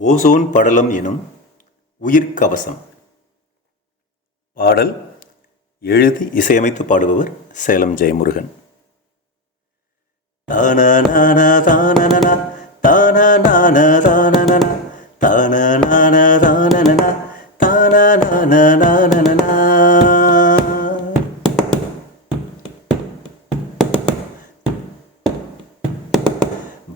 Ozone படலம் எனும் உயிர்க்கவசம் பாடல் எழுதி இசையமைத்து பாடுபவர் சேலம் ஜெயமுருகன். தானானா தானனா தானான தானனா தானான தானனா தானான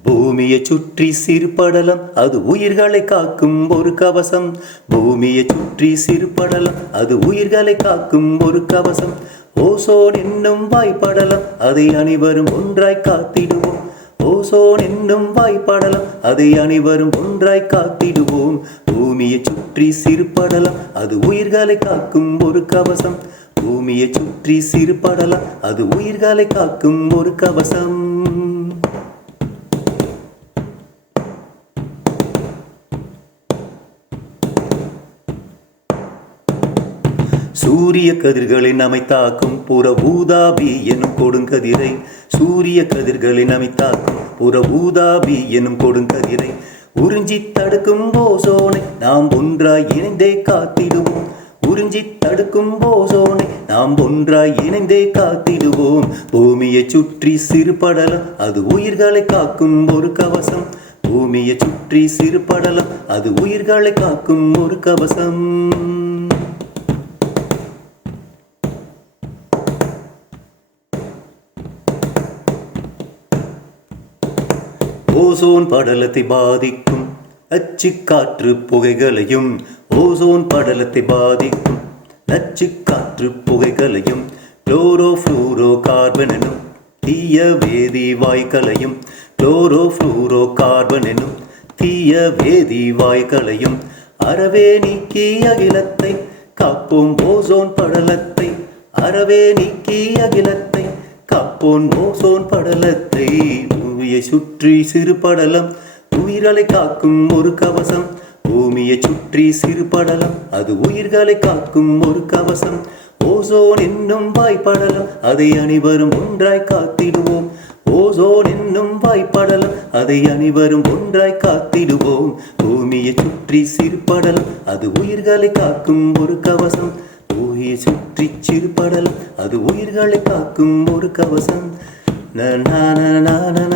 பூமியை சுற்றி சிறுபடலம் அது உயிர்களை காக்கும் ஒரு கவசம். பூமியை சுற்றி சிறுபடலம் அது உயிர்களை காக்கும் ஒரு கவசம். ஓசோன் என்னும் வாய்ப்படலம் அதை அனைவரும் ஒன்றாய் காத்திடுவோம். ஓசோன் என்னும் வாய்ப்படலம் அதை அனைவரும் ஒன்றாய் காத்திடுவோம். பூமியை சுற்றி சிறுபடலம் அது உயிர்களை காக்கும் ஒரு கவசம். பூமியை சுற்றி சிறுபடலம் அது உயிர்களை காக்கும் ஒரு கவசம். சூரிய கதிர்களை அமைத்தாக்கும் புற ஊதாபி எனும் கொடுங்கதிரை சூரிய கதிர்களை அமைத்தாக்கும் புற ஊதாபி எனும் கொடுங்கதிரை உறிஞ்சி தடுக்கும் போசோனை நாம் ஒன்றாய் இணைந்தே காத்திடுவோம். உறிஞ்சி தடுக்கும் போசோனை நாம் ஒன்றாய் இணைந்தே காத்திடுவோம். பூமியை சுற்றி சிறு படலம் அது உயிர்களை காக்கும் ஒரு கவசம். பூமியை சுற்றி சிறு படலம் அது உயிர்களை காக்கும் ஒரு கவசம். ஓசோன் படலத்தை பாதிக்கும் நச்சுக்காற்று புகைகளையும் ஓசோன் படலத்தை பாதிக்கும் நச்சுக்காற்று புகைகளையும் குளோரோ ஃப்ளூரோ கார்பன் எனும் தீய வேதி வாய்க்களையும் குளோரோ ஃப்ளூரோ கார்பன் எனும் தீய வேதி வாய்க்களையும் அறவே நீக்கி அகிலத்தை காப்போம் ஓசோன் படலத்தை. அறவே நீக்கி அகிலத்தை காப்போன் ஓசோன் படலத்தை. பூமியை சுற்றி சிறு படலம். உயிர்களை காக்கும் ஒரு கவசம். பூமியை சுற்றி சிறு படலம். அது உயிர்களை காக்கும் ஒரு கவசம். ஓசோன் என்னும் வாய்ப்படலம். அதை அனைவரும் ஒன்றாய் காத்திடுவோம். ஓசோன் என்னும் வாய்ப்படலம். அதை அனைவரும் ஒன்றாய் காத்திடுவோம். பூமியை சுற்றி சிறு படலம். அது உயிர்களை காக்கும் ஒரு கவசம். பூமியை சுற்றி சிறு படலம். அது உயிர்களை காக்கும் ஒரு கவசம். நான